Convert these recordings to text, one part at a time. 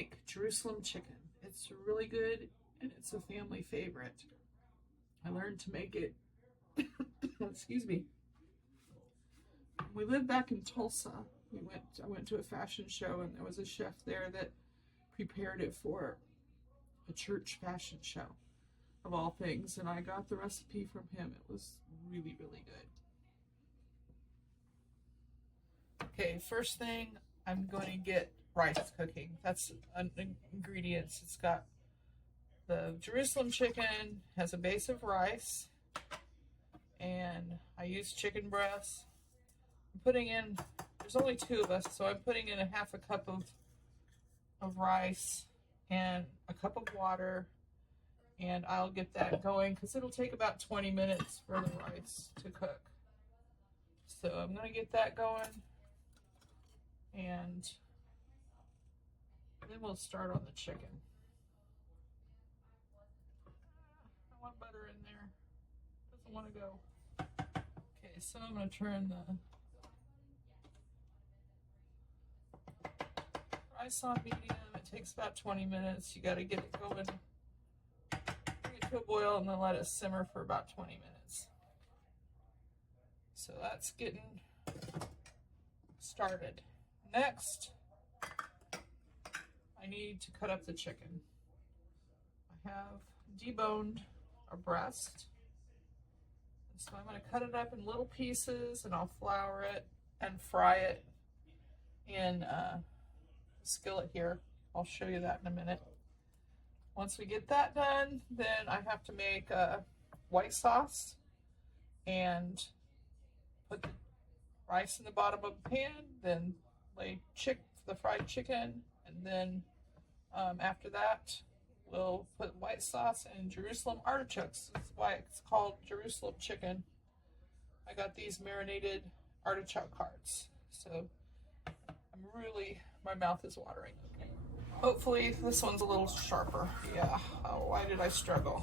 make Jerusalem chicken. It's really good and it's a family favorite. I learned to make it, excuse me. We lived back in Tulsa. I went to a fashion show and there was a chef there that prepared it for a church fashion show of all things, and I got the recipe from him. It was really, really good. Okay, first thing, I'm going to get rice cooking. That's ingredients. It's got the Jerusalem chicken, has a base of rice, and I use chicken breasts. I'm putting in, there's only 2 of us, so I'm putting in a half a cup of rice and a cup of water, and I'll get that going because it'll take about 20 minutes for the rice to cook. So I'm going to get that going, and then we'll start on the chicken. I want butter in there. Doesn't want to go. Okay, so I'm going to turn the rice on medium. It takes about 20 minutes. You got to get it going. Bring it to a boil and then let it simmer for about 20 minutes. So that's getting started. Next, I need to cut up the chicken. I have deboned a breast. So I'm going to cut it up in little pieces and I'll flour it and fry it in a skillet here. I'll show you that in a minute. Once we get that done, then I have to make a white sauce and put the rice in the bottom of the pan, then lay the fried chicken, and then after that we'll put white sauce and Jerusalem artichokes. That's why it's called Jerusalem chicken. I got these marinated artichoke hearts. So my mouth is watering. Okay. Hopefully this one's a little sharper. Yeah, oh, why did I struggle?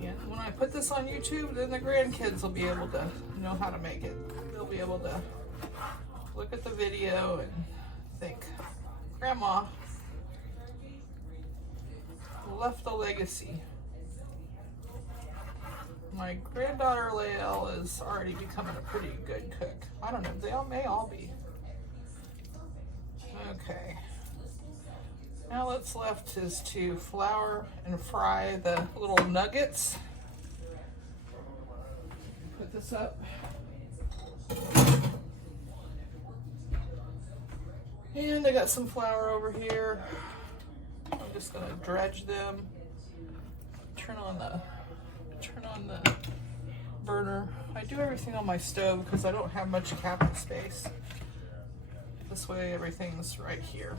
Yeah, when I put this on YouTube, then the grandkids will be able to know how to make it. They'll be able to look at the video and think, Grandma left a legacy. My granddaughter Lael is already becoming a pretty good cook. I don't know, they may all be. Okay. Now what's left is to flour and fry the little nuggets. Put this up. And I got some flour over here. I'm just gonna dredge them. Turn on the burner. I do everything on my stove because I don't have much cabinet space. This way everything's right here.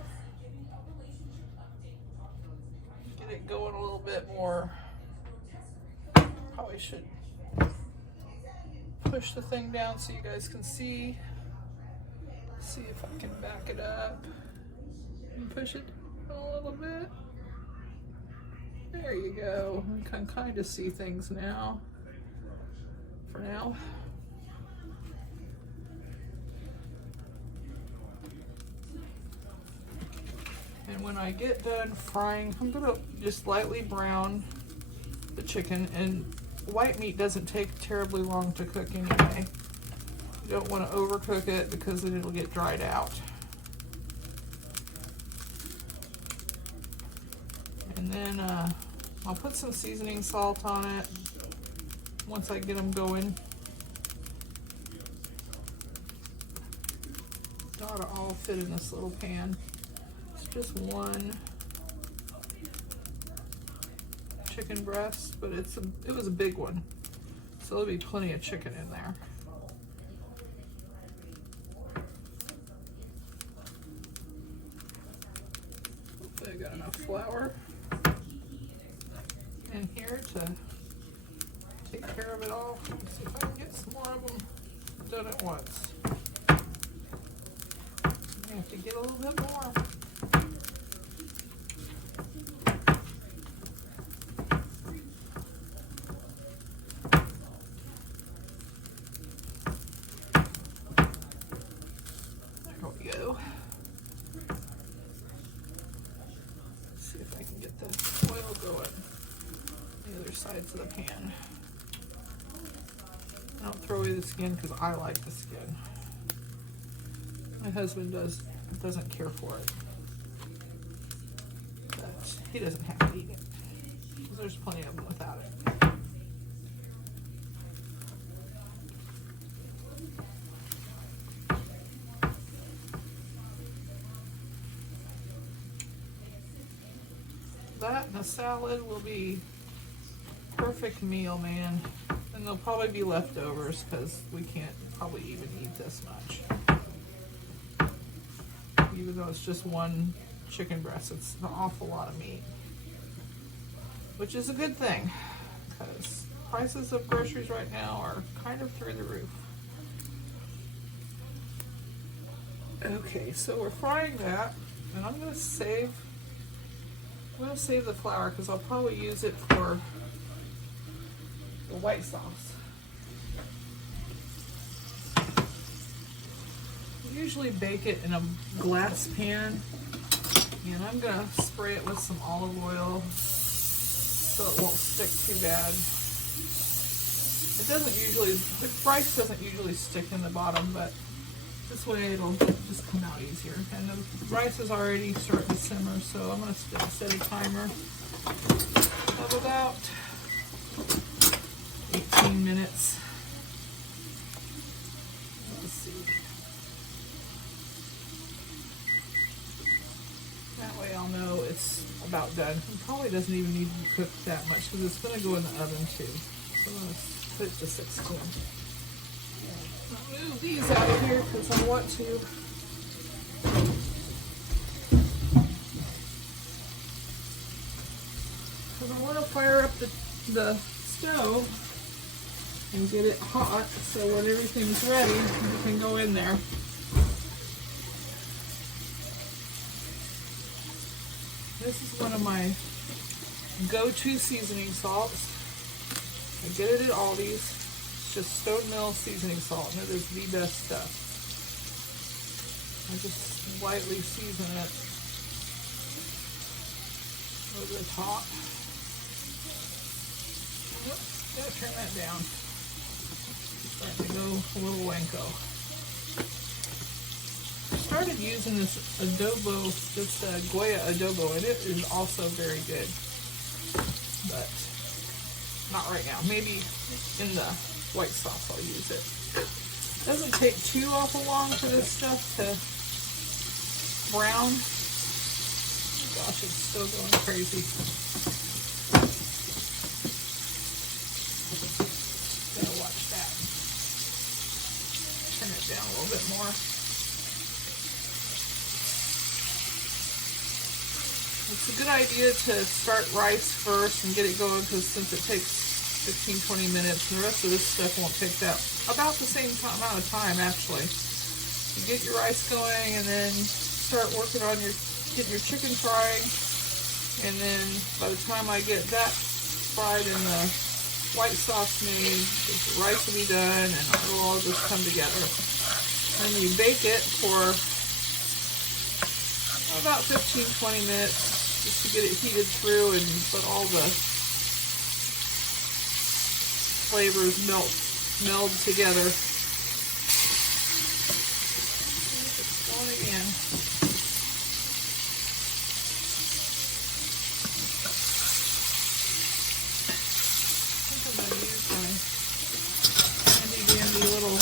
Get it going a little bit more. Probably should push the thing down so you guys can see. See if I can back it up and push it a little bit. There you go. I can kind of see things now. For now. And when I get done frying, I'm gonna just lightly brown the chicken, and white meat doesn't take terribly long to cook anyway. You don't want to overcook it because then it'll get dried out. And then I'll put some seasoning salt on it once I get them going. It ought to all fit in this little pan. It's just one chicken breast, but it was a big one, so there'll be plenty of chicken in there. Hopefully I got enough flour in here to take care of it all. Let's see if I can get some more of them done at once. I have to get a little bit more. go. Let's see if I can get the oil going on the other sides of the pan. I don't throw away the skin because I like the skin. My husband doesn't care for it, but he doesn't have to eat it because there's plenty of them without it. That and a salad will be perfect meal, man. And there'll probably be leftovers because we can't probably even eat this much. Even though it's just one chicken breast, it's an awful lot of meat. Which is a good thing because prices of groceries right now are kind of through the roof. Okay, so we're frying that, and I'm going to save the flour because I'll probably use it for the white sauce. I usually bake it in a glass pan, and I'm going to spray it with some olive oil so it won't stick too bad. It doesn't usually, the rice doesn't usually stick in the bottom, but this way it'll just come out easier. And the rice is already starting to simmer, so I'm going to set a timer of about 18 minutes. Let's see. That way I'll know it's about done. It probably doesn't even need to be cooked that much because it's going to go in the oven too. So I'm going to put it to 16. I'll move these out of here because I want to. Because I want to fire up the stove and get it hot so when everything's ready, you can go in there. This is one of my go-to seasoning salts. I get it at Aldi's. It's just Stone Mill seasoning salt, and it is the best stuff. I just lightly season it over the top. Oops, gotta turn that down. It's starting to go a little wanko. I started using this adobo, this Goya adobo, and it is also very good. But not right now. Maybe in the white sauce I'll use it. Doesn't take too awful long for this stuff to brown. Oh gosh, it's still going crazy. Gotta watch that. Turn it down a little bit more. It's a good idea to start rice first and get it going because since it takes 15-20 minutes and the rest of this stuff won't take that about the same amount of time actually. You get your rice going and then start working on getting your chicken frying, and then by the time I get that fried and the white sauce made, the rice will be done and it'll all just come together. And you bake it for about 15-20 minutes just to get it heated through and let all the flavors meld together. It's going again. I think I'm going to use my handy dandy little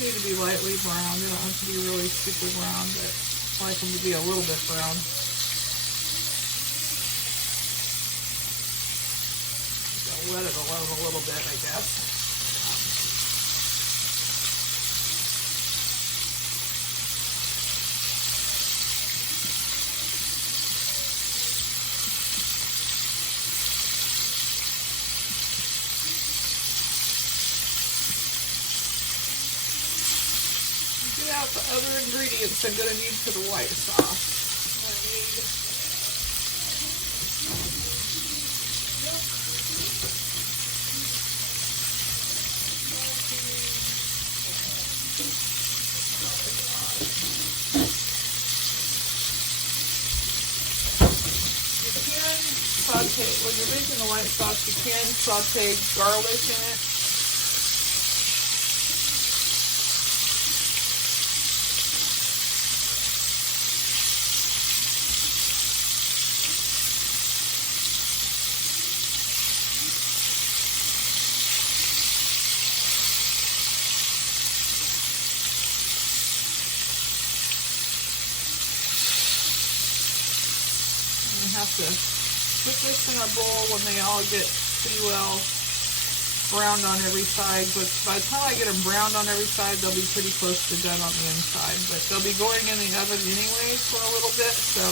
need to be lightly brown. They don't have to be really super brown, but I like them to be a little bit brown. I'll let it alone a little bit, I guess. Out the other ingredients I'm going to need for the white sauce. I need milk. When you're making the white sauce, you can saute garlic in it. And we have to put this in our bowl when they all get pretty well browned on every side. But by the time I get them browned on every side, they'll be pretty close to done on the inside. But they'll be going in the oven anyway for a little bit. So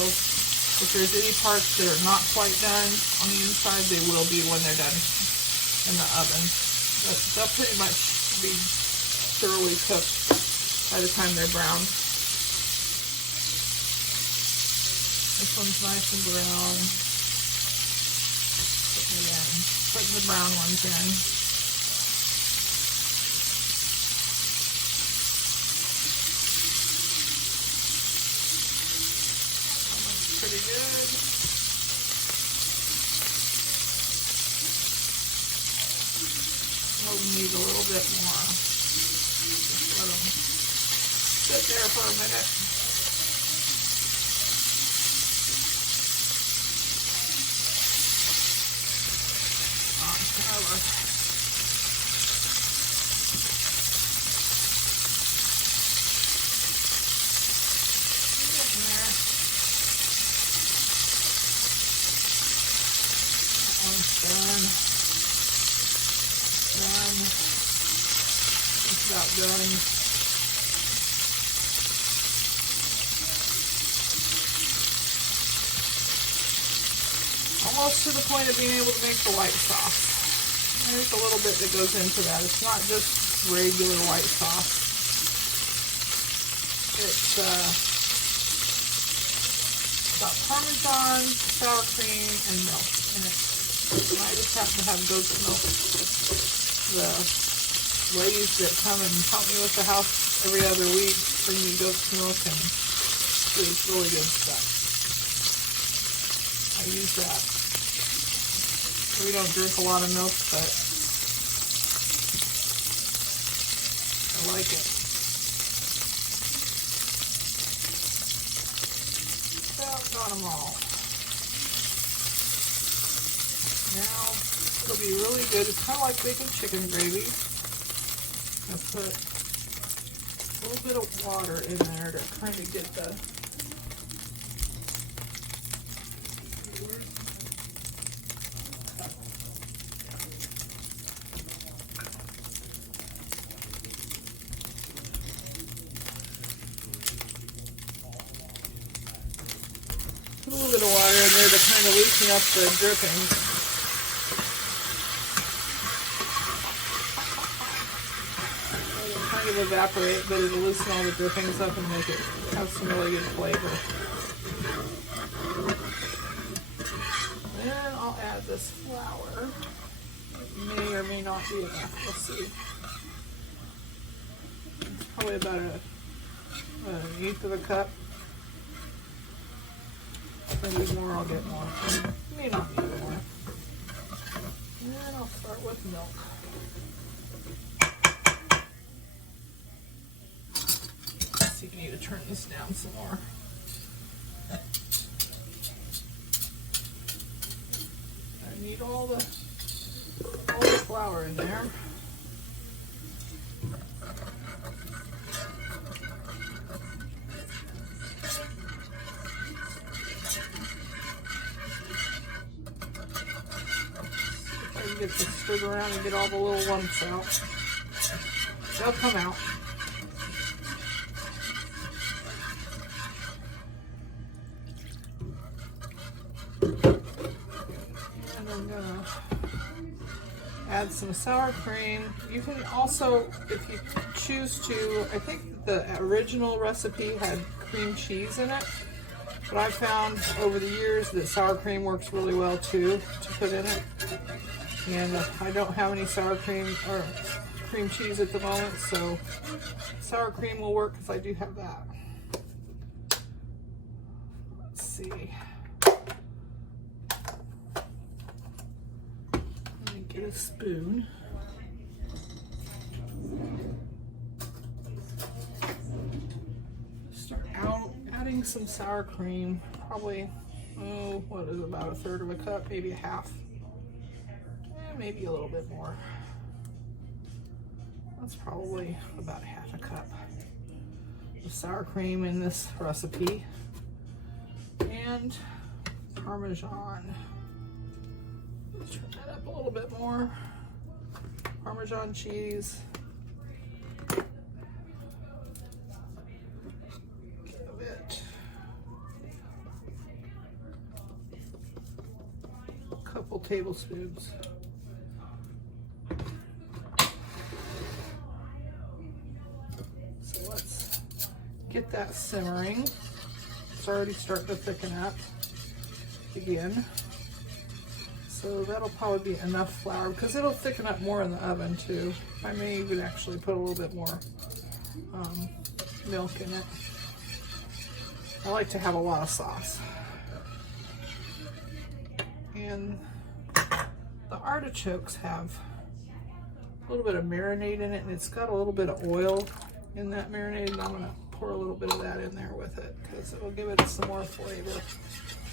if there's any parts that are not quite done on the inside, they will be when they're done in the oven. But they'll pretty much be thoroughly cooked by the time they're brown. This one's nice and brown. Putting the brown ones in. That looks pretty good. We'll need a little bit more. Just let them sit there for a minute. It's about done. Almost to the point of being able to make the white sauce. There's a little bit that goes into that. It's not just regular white sauce. It's got Parmesan, sour cream, and milk in it. And I just happen to have goat's milk. The ladies that come and help me with the house every other week bring me goat's milk, and it's really good stuff. I use that. We don't drink a lot of milk, but I like it. About got them all. Now, it'll be really good. It's kind of like making chicken gravy. I put a little bit of water in there to kind of get the a little bit of water in there to kind of loosen up the drippings. It'll kind of evaporate, but it'll loosen all the drippings up and make it have some really good flavor. Then I'll add this flour. It may or may not be enough. We'll see. It's probably about an eighth of a cup. If I need more, I'll get more. May not need more. And then I'll start with milk. Let's see, I need to turn this down some more. I need all the flour in there. Get this stirred around and get all the little lumps out. They'll come out. And I'm gonna add some sour cream. You can also, if you choose to, I think the original recipe had cream cheese in it, but I've found over the years that sour cream works really well too to put in it. And I don't have any sour cream or cream cheese at the moment, so sour cream will work because I do have that. Let's see. little spoon. Start out adding some sour cream, probably, oh, what is it, about 1/3 of a cup, maybe a half, maybe a little bit more. That's probably about 1/2 cup of sour cream in this recipe. And Parmesan. Let's turn that up a little bit more. Parmesan cheese. Give it a couple tablespoons. So let's get that simmering. It's already starting to thicken up again. So that'll probably be enough flour because it'll thicken up more in the oven too. I may even actually put a little bit more milk in it. I like to have a lot of sauce. And the artichokes have a little bit of marinade in it, and it's got a little bit of oil in that marinade, and I'm gonna pour a little bit of that in there with it because it'll give it some more flavor.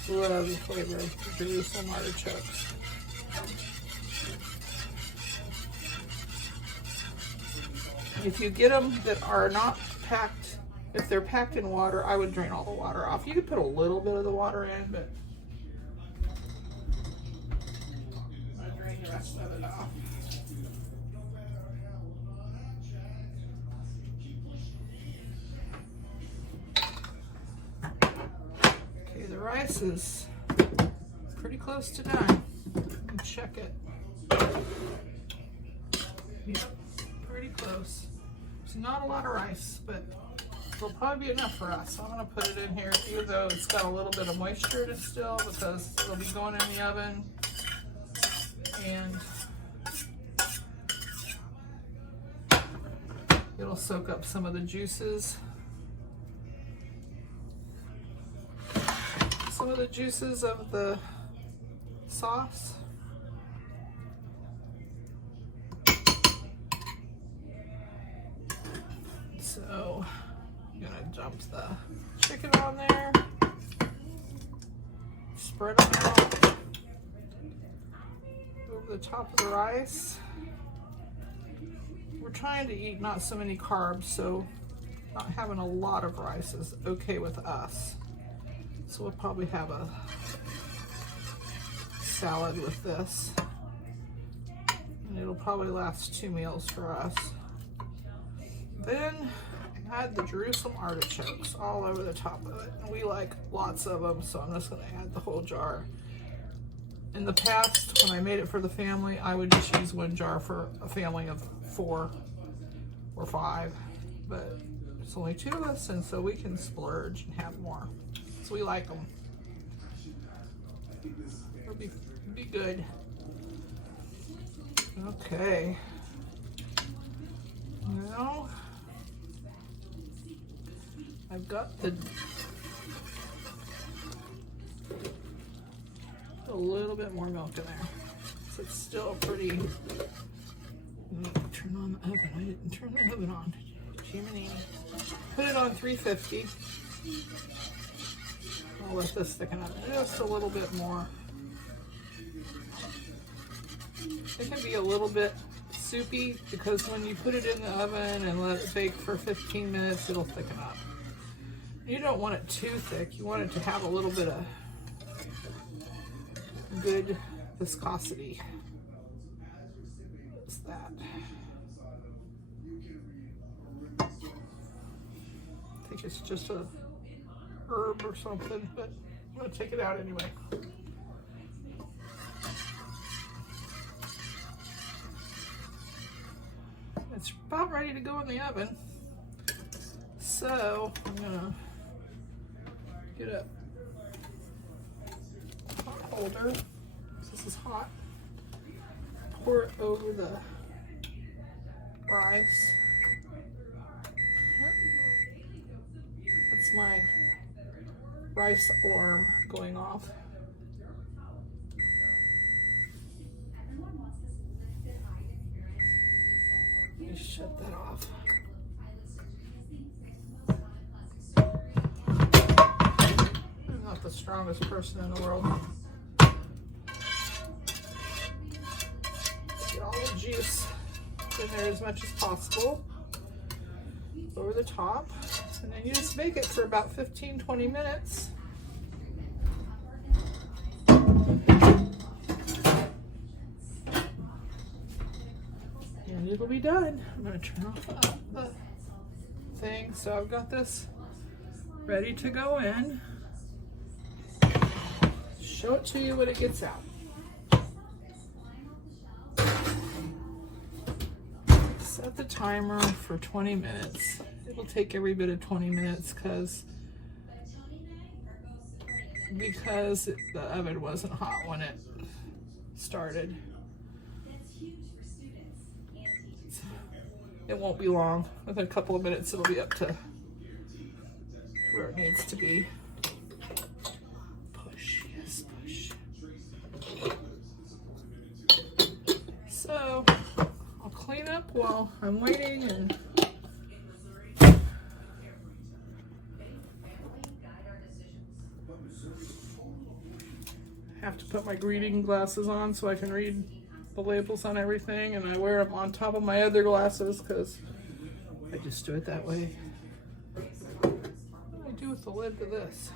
Love the flavor of Jerusalem artichokes. If you get them that are not packed, if they're packed in water, I would drain all the water off. You could put a little bit of the water in, but I drain the rest of it off. Okay, the rice is pretty close to done. Check it. Yep, pretty close. It's not a lot of rice, but it'll probably be enough for us. So I'm going to put it in here, even though it's got a little bit of moisture in it still, because it'll be going in the oven. And it'll soak up some of the juices. Some of the juices of the sauce. So I'm gonna dump the chicken on there, spread them out over the top of the rice. We're trying to eat not so many carbs, so not having a lot of rice is okay with us. So we'll probably have a salad with this, and it'll probably last 2 meals for us. Then add the Jerusalem artichokes all over the top of it. And we like lots of them, so I'm just going to add the whole jar. In the past, when I made it for the family, I would just use 1 jar for a family of 4 or 5, but it's only 2 of us, and so we can splurge and have more. So we like them. It'll be good. Okay. Now I've got a little bit more milk in there. So it's still pretty. Turn on the oven. I didn't turn the oven on. Jiminy. Put it on 350. I'll let this thicken up just a little bit more. It can be a little bit soupy because when you put it in the oven and let it bake for 15 minutes, it'll thicken up. You don't want it too thick. You want it to have a little bit of good viscosity. What's that? I think it's just a herb or something, but I'm gonna take it out anyway. It's about ready to go in the oven. So I'm gonna get a hot holder. This is hot. Pour it over the rice. That's my rice alarm going off. me shut that off. I'm not the strongest person in the world. Get all the juice in there as much as possible over the top. And then you just bake it for about 15-20 minutes. And it'll be done. I'm going to turn off the thing. So I've got this ready to go in. Show it to you when it gets out. Set the timer for 20 minutes. It'll take every bit of 20 minutes because the oven wasn't hot when it started. It won't be long. Within a couple of minutes it'll be up to where it needs to be. Push, yes, push. So I'll clean up while I'm waiting and have to put my reading glasses on so I can read the labels on everything, and I wear them on top of my other glasses because I just do it that way. What do I do with the lid to this?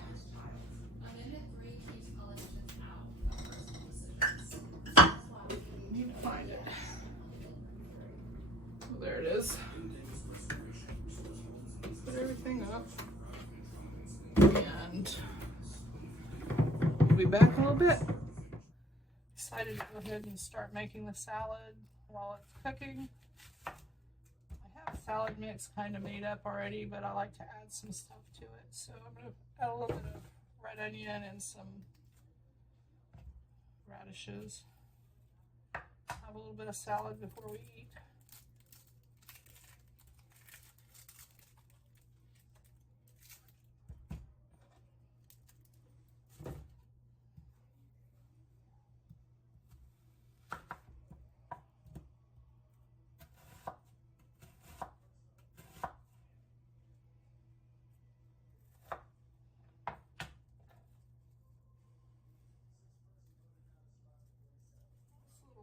I need to find it. Oh, there it is. Put everything up, and we'll be back in a little bit. Decided to go ahead and start making the salad while it's cooking. I have salad mix kind of made up already, but I like to add some stuff to it. So I'm going to add a little bit of red onion and some radishes. Have a little bit of salad before we eat.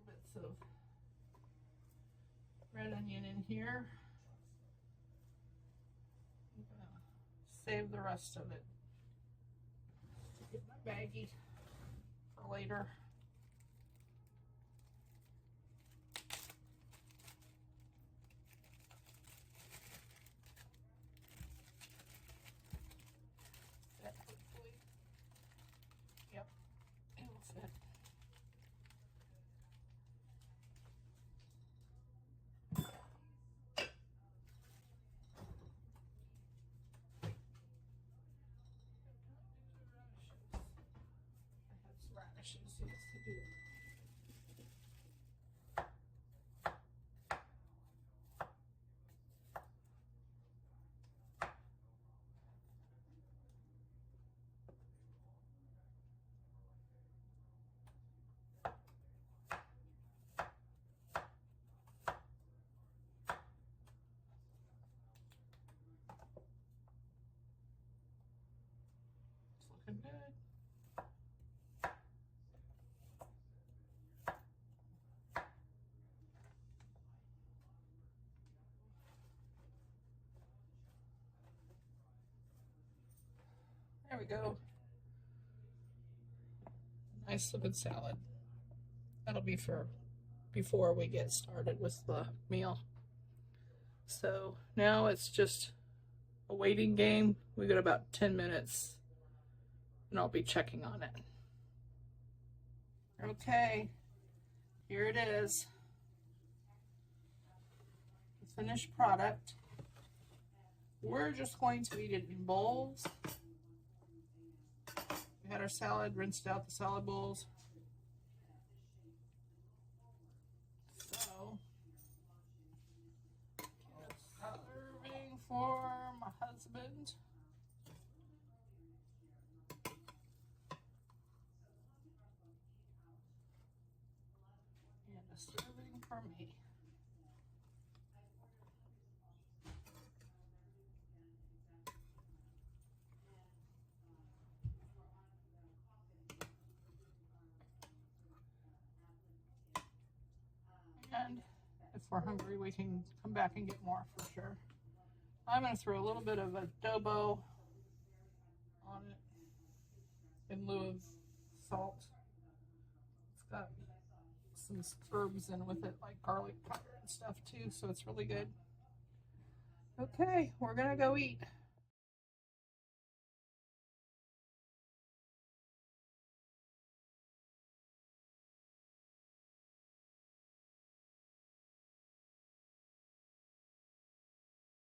Bits of red onion in here. I'm gonna save the rest of it. Get my baggie for later. That hopefully. Yep, it'll fit. It's looking good. There we go. Nice looking salad. That'll be for before we get started with the meal. So now it's just a waiting game. We got about 10 minutes and I'll be checking on it. Okay, here it is. The finished product. We're just going to eat it in bowls. We had our salad, rinsed out the salad bowls. So, serving for my husband. And a serving for me. if we're hungry, we can come back and get more for sure. I'm going to throw a little bit of adobo on it in lieu of salt. It's got some herbs in with it, like garlic powder and stuff too, so it's really good. Okay, we're going to go eat.